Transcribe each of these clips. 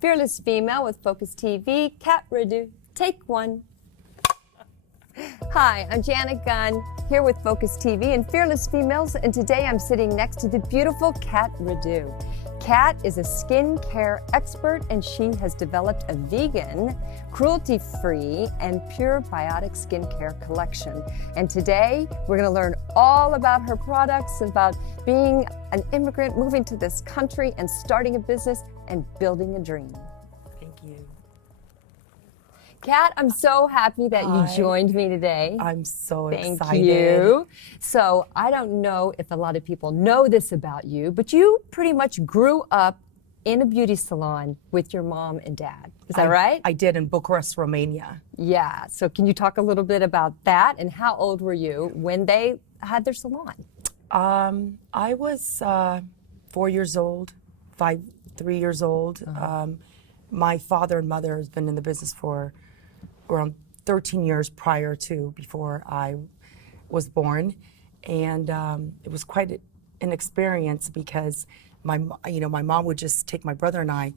Fearless female with Focus TV, Kat Rudu. Take one. Hi, I'm Janet Gunn, here with Focus TV and Fearless Females, and today I'm sitting next to the beautiful Kat Rudu. Kat is a skincare expert, and she has developed a vegan, cruelty-free, and pure biotic skincare collection. And today, we're going to learn all about her products, about being an immigrant, moving to this country, and starting a business, and building a dream. Thank you. Kat, I'm so happy that you joined me today. I'm so excited. Thank you. So I don't know if a lot of people know this about you, but you pretty much grew up in a beauty salon with your mom and dad. Is that right? I did, in Bucharest, Romania. Yeah. So can you talk a little bit about that, and how old were you when they had their salon? I was 4 years old, 3 years old. My father and mother has been in the business for around 13 years before I was born, and it was quite an experience because my mom would just take my brother and I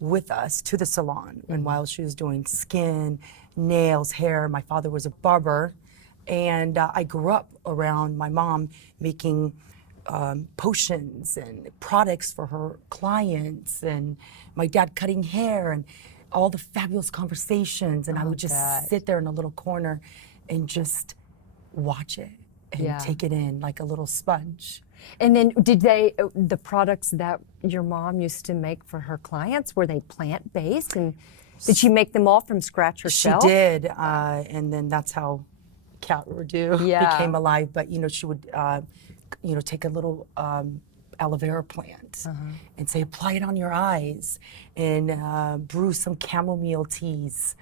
with us to the salon, and while she was doing skin, nails, hair, my father was a barber, and I grew up around my mom making potions and products for her clients, and my dad cutting hair, and all the fabulous conversations, and I would just sit there in a little corner and just watch it and take it in like a little sponge. And then the products that your mom used to make for her clients, were they plant-based? And did she make them all from scratch herself? She did, and then that's how Kat Rudu became alive. But she would take a little aloe vera plant and say, apply it on your eyes, and brew some chamomile teas,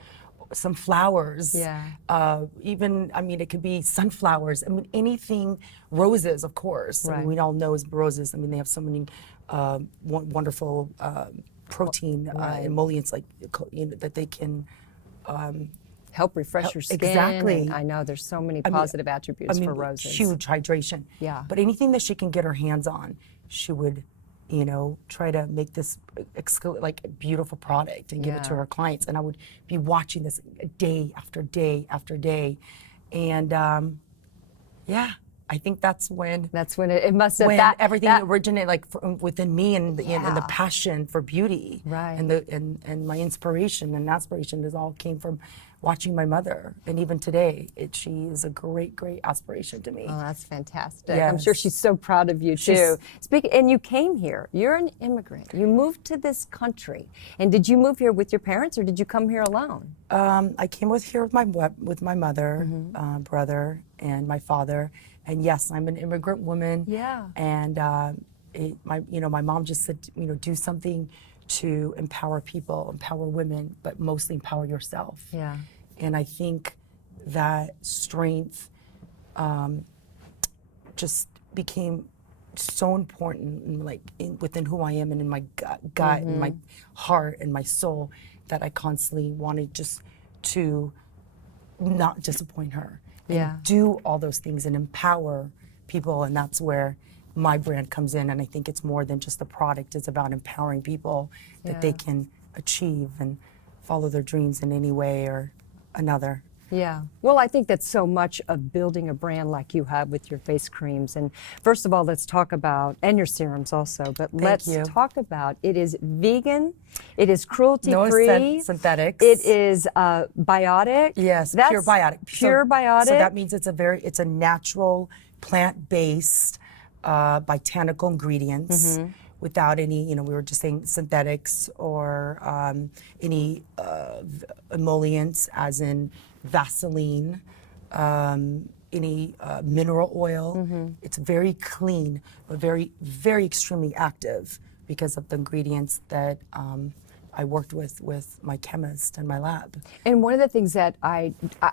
some flowers. Even, it could be sunflowers. Anything, roses, of course. Right. We all know roses. They have so many wonderful protein emollients, like that they can help refresh your skin. Exactly. And I know there's so many positive attributes for roses. Huge hydration. Yeah. But anything that she can get her hands on, she would, try to make this beautiful product and give it to her clients. And I would be watching this day after day after day. And I think that's when it must have, when everything originated, within me, and the passion for beauty, right? And my inspiration and aspiration all came from watching my mother, and even today, she is a great aspiration to me. Oh, that's fantastic! Yes. I'm sure she's so proud of you too. And you came here. You're an immigrant. You moved to this country. And did you move here with your parents, or did you come here alone? I came here with my mother, brother, and my father. And yes, I'm an immigrant woman. Yeah. And my mom just said, do something to empower people, empower women, but mostly empower yourself. Yeah. And I think that strength just became so important, within who I am and in my gut and my heart and my soul, that I constantly wanted just to not disappoint her. And do all those things and empower people, and that's where my brand comes in. And I think it's more than just a product. It's about empowering people that they can achieve and follow their dreams in any way or another. Yeah. Well, I think that's so much of building a brand like you have with your face creams. And first of all, let's talk about, and your serums also, but let's talk about, it is vegan, it is cruelty-free. No synthetics. It is biotic. Yes, that's pure biotic. Pure biotic. So that means it's a natural, plant-based, botanical ingredients. Without any, we were just saying synthetics or any emollients, as in Vaseline, any mineral oil. It's very clean, but very, very extremely active because of the ingredients that I worked with my chemist in my lab. And one of the things that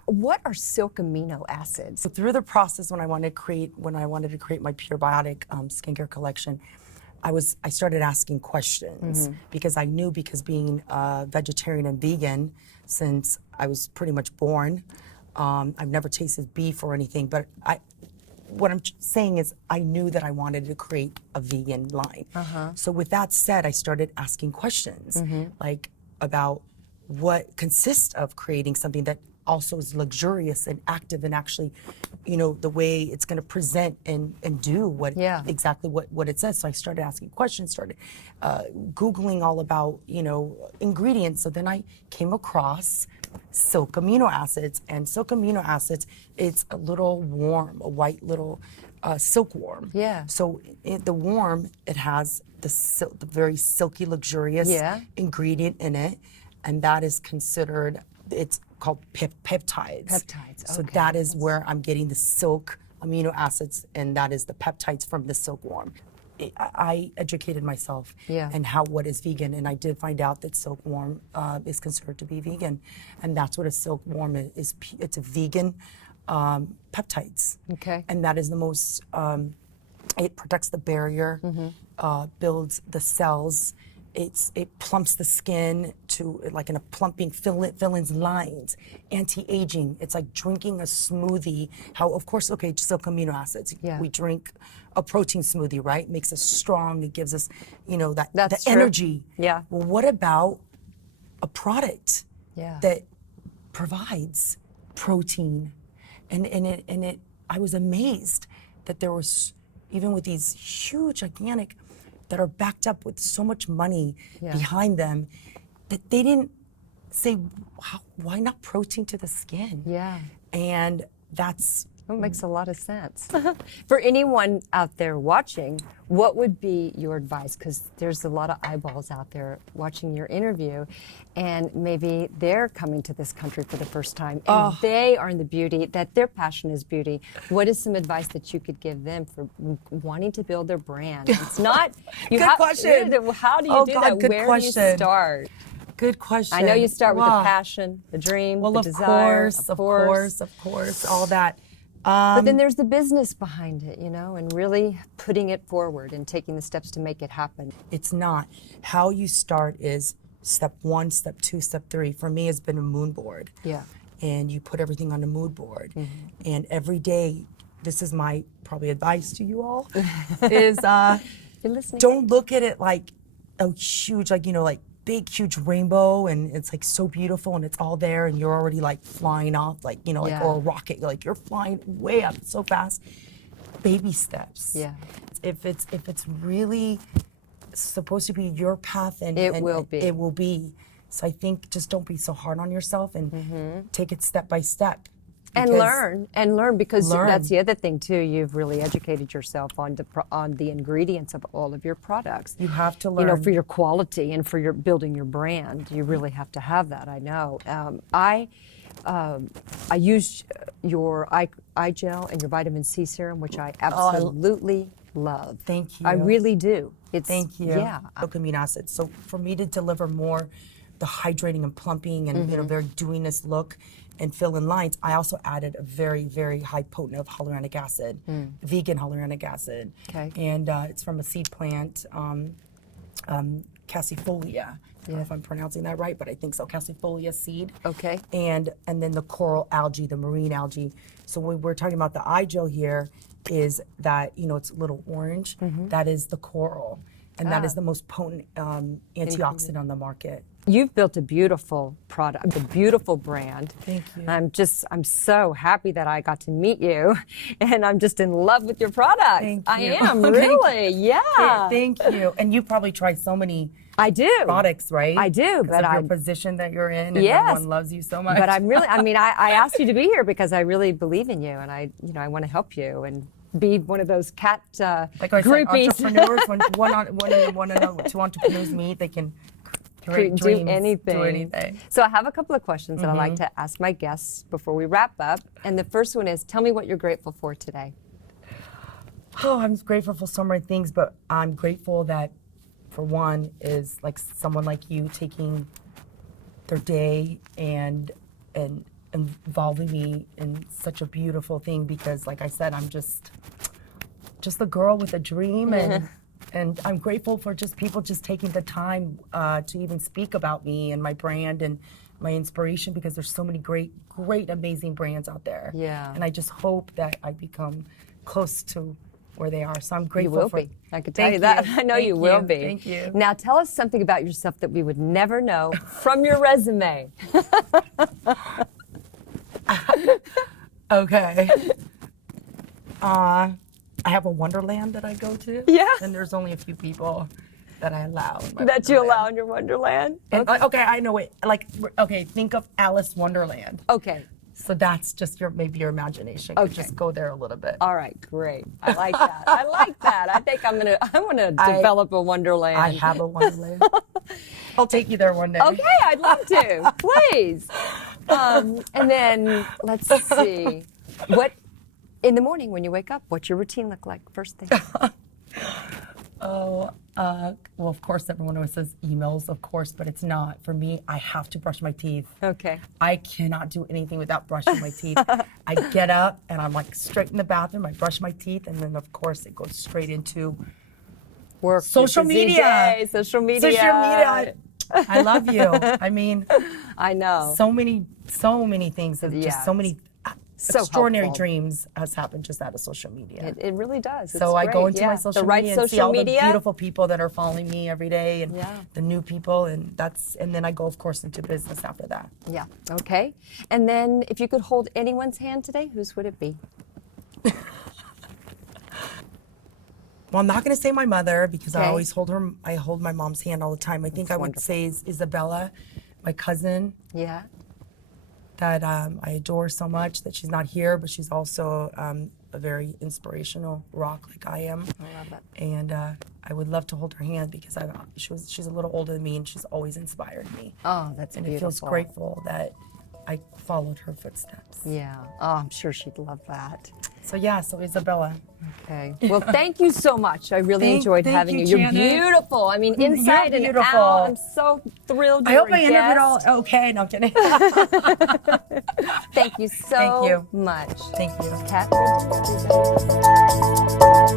what are silk amino acids? So through the process, when I wanted to create my pure biotic skincare collection, I started asking questions because I knew, because being vegetarian and vegan since I was pretty much born, I've never tasted beef or anything, but what I'm saying is I knew that I wanted to create a vegan line. So with that said, I started asking questions like about what consists of creating something that also is luxurious and active and actually, you know, the way it's going to present and do what exactly what it says. So I started asking questions, started Googling all about, you know, ingredients. So then I came across silk amino acids, and silk amino acids, it's a little worm, a white little silkworm. Yeah. So the worm, it has the very silky, luxurious ingredient in it, and that is considered, it's called peptides. Peptides, So okay. that is where I'm getting the silk amino acids, and that is the peptides from the silkworm. I educated myself and what is vegan, and I did find out that silkworm is considered to be vegan, and that's what a silkworm is. It's a vegan peptides. Okay. And that is the most. It protects the barrier, builds the cells. It plumps the skin to like in a plumping, fillings lines, anti-aging. It's like drinking a smoothie. How, of course, okay, silk amino acids. Yeah. We drink a protein smoothie, right? It makes us strong. It gives us, you know, the true. energy. Yeah. Well, what about a product Yeah. that provides protein? And I was amazed that there was, even with these huge, gigantic, that are backed up with so much money behind them, that they didn't say, why not protein to the skin? Yeah. And that's... That makes a lot of sense. For anyone out there watching, what would be your advice? Because there's a lot of eyeballs out there watching your interview, and maybe they're coming to this country for the first time, and they are in the beauty, that their passion is beauty. What is some advice that you could give them for wanting to build their brand? It's not... Good question. How do you do that? Good Where question. do you start? Good question. I know you start with the passion, the dream, the desire. Of course, all that. But then there's the business behind it, you know, and really putting it forward and taking the steps to make it happen. It's not. How you start is step 1, step 2, step 3. For me, it's been a mood board. Yeah. And you put everything on a mood board. And every day, this is my probably advice to you all, is You're listening. don't look at it like a huge, like, you know, like big, huge rainbow, and it's like so beautiful and it's all there and you're already like flying off, like, you know, like, or a rocket, like you're flying way up so fast. Baby steps. Yeah. If it's really supposed to be your path, and it will be. It will be. So I think just don't be so hard on yourself, and take it step by step. And learn, because that's the other thing too. You've really educated yourself on the ingredients of all of your products. You have to learn. You know, for your quality and for your building your brand, you really have to have that. I know. I use your eye gel and your vitamin C serum, which I absolutely love. Thank you. I really do. Thank you. Yeah. Silk amino acids. So for me to deliver more, the hydrating and plumping and you know, very dewiness look and fill in lines, I also added a very, very high potent of hyaluronic acid, vegan hyaluronic acid. Okay. And it's from a seed plant, cassifolia. I don't know if I'm pronouncing that right, but I think so. Cassifolia seed. Okay. And then the coral algae, the marine algae. So when we're talking about the eye gel here, is that, you know, it's a little orange. That is the coral. And that is the most potent antioxidant on the market. You've built a beautiful product, a beautiful brand. Thank you. I'm so happy that I got to meet you, and I'm just in love with your product. Thank I you. am, really, yeah. Thank you. And you probably try so many I do. products, right? I do, but your position that you're in, and Yes. everyone loves you so much. But I'm really, I mean, I asked you to be here because I really believe in you, and I want to help you and be one of those cat like I groupies. said, entrepreneurs, when two entrepreneurs meet, they can create do dreams, anything. do anything. So I have a couple of questions that I like to ask my guests before we wrap up. And the first one is, tell me what you're grateful for today. Oh, I'm grateful for so many things, but I'm grateful that, for one, is like someone like you taking their day and involving me in such a beautiful thing, because like I said, I'm just a girl with a dream, and I'm grateful for just people just taking the time to even speak about me and my brand and my inspiration, because there's so many great, amazing brands out there. Yeah. And I just hope that I become close to where they are. So I'm You grateful will for be. I can tell you Thank that. I know you Thank will be. Thank you. Now tell us something about yourself that we would never know from your resume. Okay. I have a Wonderland that I go to. Yeah. And there's only a few people that I allow. In my That you Wonderland. allow in your Wonderland? And, okay, I know it. Like, okay, think of Alice Wonderland. Okay. So that's just maybe your imagination. Could Okay. just go there a little bit. All right, great. I like that. I like that. I think I want to develop a Wonderland. I have a Wonderland. I'll take you there one day. Okay, I'd love to. Please. And then let's see. What in the morning when you wake up? What's your routine look like first thing? Well, of course, everyone always says emails, of course, but it's not. For me, I have to brush my teeth. Okay. I cannot do anything without brushing my teeth. I get up and I'm like straight in the bathroom. I brush my teeth, and then of course it goes straight into Work. social busy media. day, social media. Social media. I love you. I mean, I know. so many things. Have Yeah, just so many so extraordinary helpful. dreams has happened just out of social media. It really does. It's So I go great, into yeah. my social the right media and see social all media. the beautiful people that are following me every day, and Yeah. the new people, and then I go, of course, into business after that. Yeah. Okay. And then if you could hold anyone's hand today, whose would it be? Well, I'm not going to say my mother because I Okay. always hold her. I hold my mom's hand all the time. I think I would wonderful. say is Isabella, my cousin, Yeah. that I adore so much. That she's not here, but she's also a very inspirational rock like I am. I love that. And I would love to hold her hand because she's a little older than me, and she's always inspired me. Oh, that's And beautiful. it feels grateful that I followed her footsteps. Yeah. Oh, I'm sure she'd love that. So yeah, so Isabella. Okay. Well, thank you so much. I really enjoyed thank having you, you. You're Janet. beautiful. I mean, inside and beautiful. out. I'm so thrilled. I you're hope a I interviewed all guest. okay. No, I'm kidding. Thank you so Thank you. much. Thank you. Kat Rudu, everybody.